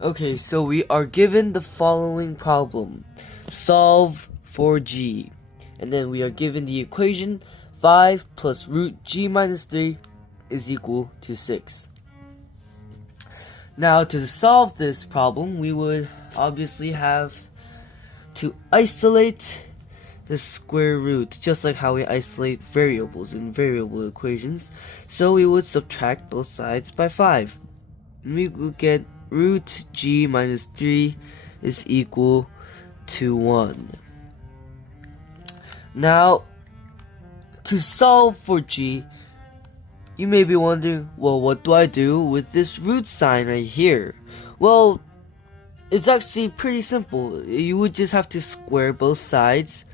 Okay, so we are given the following problem. Solve for g. And then we are given the equation 5 plus root g minus 3 is equal to 6. Now, to solve this problem, we would obviously have to isolate the square root, just like how we isolate variables in variable equations. So we would subtract both sides by 5. And we would get root g minus 3 is equal to 1. Now, to solve for g, you may be wondering, well, what do I do with this root sign right here? Well, it's actually pretty simple. You would just have to square both sides,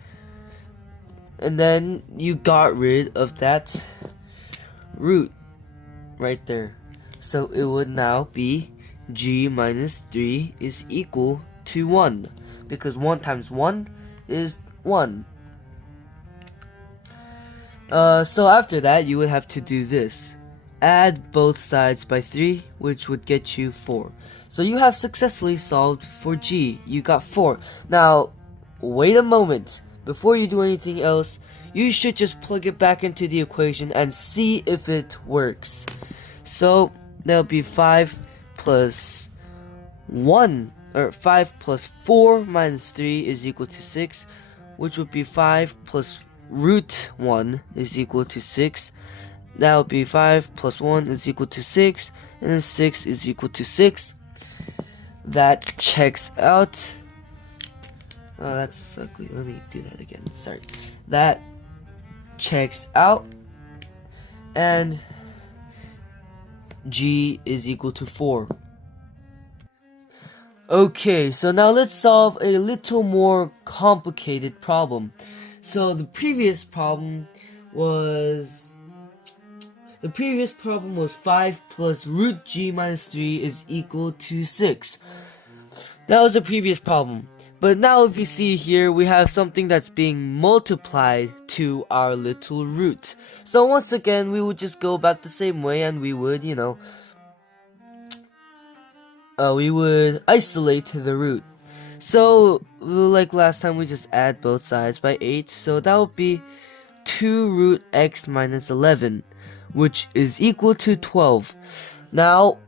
and then you got rid of that root right there. So it would now be g minus 3 is equal to 1, because 1 times 1 is 1. So after that, you would have to do this. Add both sides by 3, which would get you 4. So you have successfully solved for g. You got 4. Now, wait a moment. Before you do anything else, you should just plug it back into the equation and see if it works. So that'll be 5 plus 1, or 5 plus 4 minus 3 is equal to 6, which would be 5 plus root 1 is equal to 6. That would be 5 plus 1 is equal to 6, and then 6 is equal to 6. That checks out. Oh, that's ugly. Let me do that again. Sorry. That checks out. And g is equal to 4. Okay, so now let's solve a little more complicated problem. So the previous problem was 5 plus root g minus 3 is equal to 6. That was the previous problem. But now if you see here, we have something that's being multiplied to our little root. So once again, we would just go about the same way, and we would, we would isolate the root. So, like last time, we just add both sides by 8. So that would be 2 root x minus 11, which is equal to 12. Now,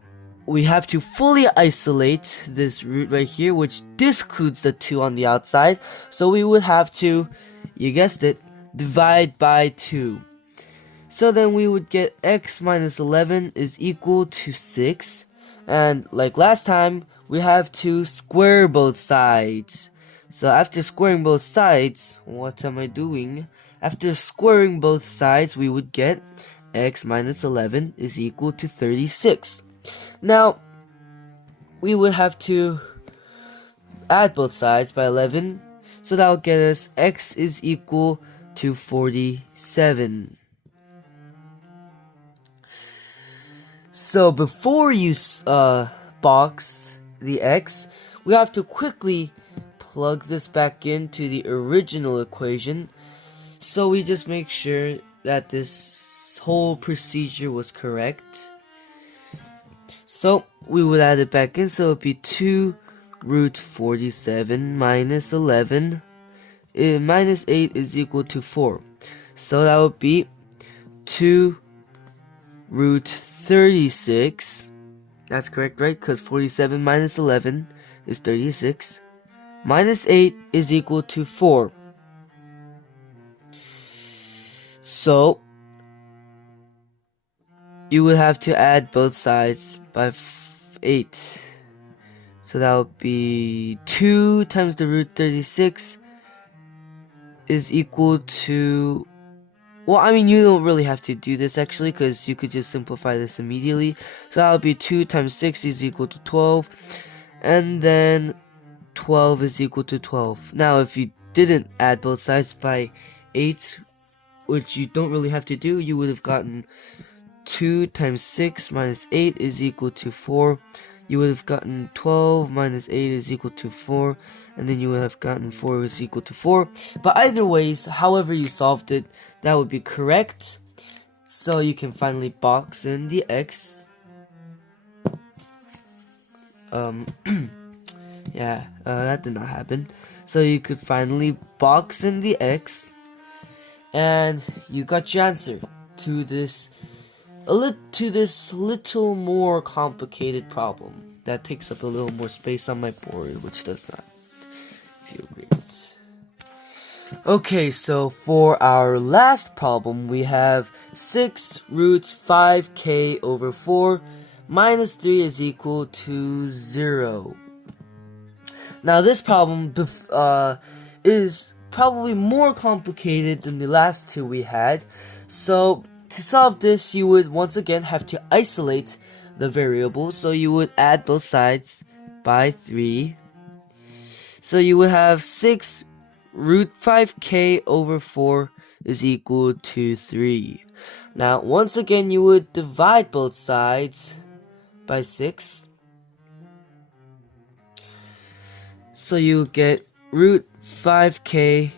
we have to fully isolate this root right here, which discludes the 2 on the outside. So we would have to, you guessed it, divide by 2. So then we would get x minus 11 is equal to 6. And like last time, we have to square both sides. So after squaring both sides, what am I doing? After squaring both sides, we would get x minus 11 is equal to 36. Now, we would have to add both sides by 11. So that will get us x is equal to 47. So before you box the x, we have to quickly plug this back into the original equation. So we just make sure that this whole procedure was correct. So we would add it back in, so it would be 2 root 47 minus 11. Minus 8 is equal to 4. So that would be 2 root 36. That's correct, right? Because 47 minus 11 is 36. Minus 8 is equal to 4. So you would have to add both sides by 8. So that would be 2 times the root 36 is equal to... Well, I mean, you don't really have to do this actually, because you could just simplify this immediately. So that would be 2 times 6 is equal to 12. And then 12 is equal to 12. Now, if you didn't add both sides by 8, which you don't really have to do, you would have gotten 2 times 6 minus 8 is equal to 4. You would have gotten 12 minus 8 is equal to 4. And then you would have gotten 4 is equal to 4. But either ways, however you solved it, that would be correct. So you can finally box in the x. That did not happen. So you could finally box in the x, and you got your answer to this little more complicated problem that takes up a little more space on my board, which does not feel great. Okay, so for our last problem, we have 6 root 5k over 4 minus 3 is equal to 0. Now this problem is probably more complicated than the last two we had. So to solve this, you would once again have to isolate the variable. So you would add both sides by 3. So you would have 6 root 5k over 4 is equal to 3. Now once again, you would divide both sides by 6. So you get root 5k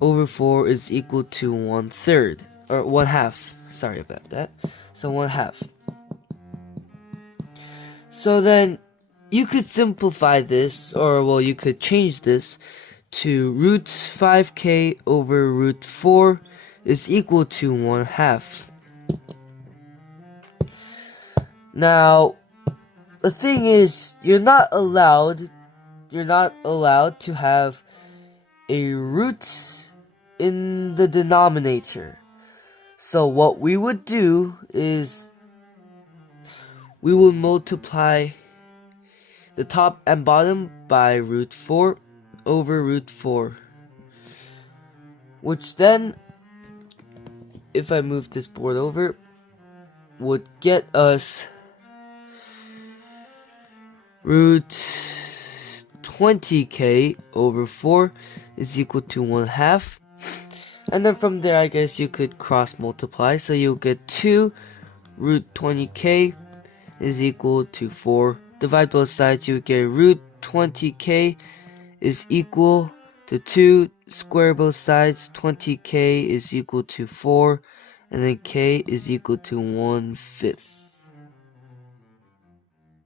over 4 is equal to 1/3, or 1/2. Sorry about that. So 1/2. So then you could simplify this, or well, you could change this to root 5k over root 4 is equal to 1/2. Now, the thing is, you're not allowed to have a root in the denominator. So what we would do is we will multiply the top and bottom by root 4 over root 4, which then, if I move this board over, would get us root 20k over 4 is equal to 1/2. And then from there, I guess you could cross multiply. So you'll get 2 root 20k is equal to 4. Divide both sides, you get root 20k is equal to 2. Square both sides, 20k is equal to 4. And then k is equal to 1/5.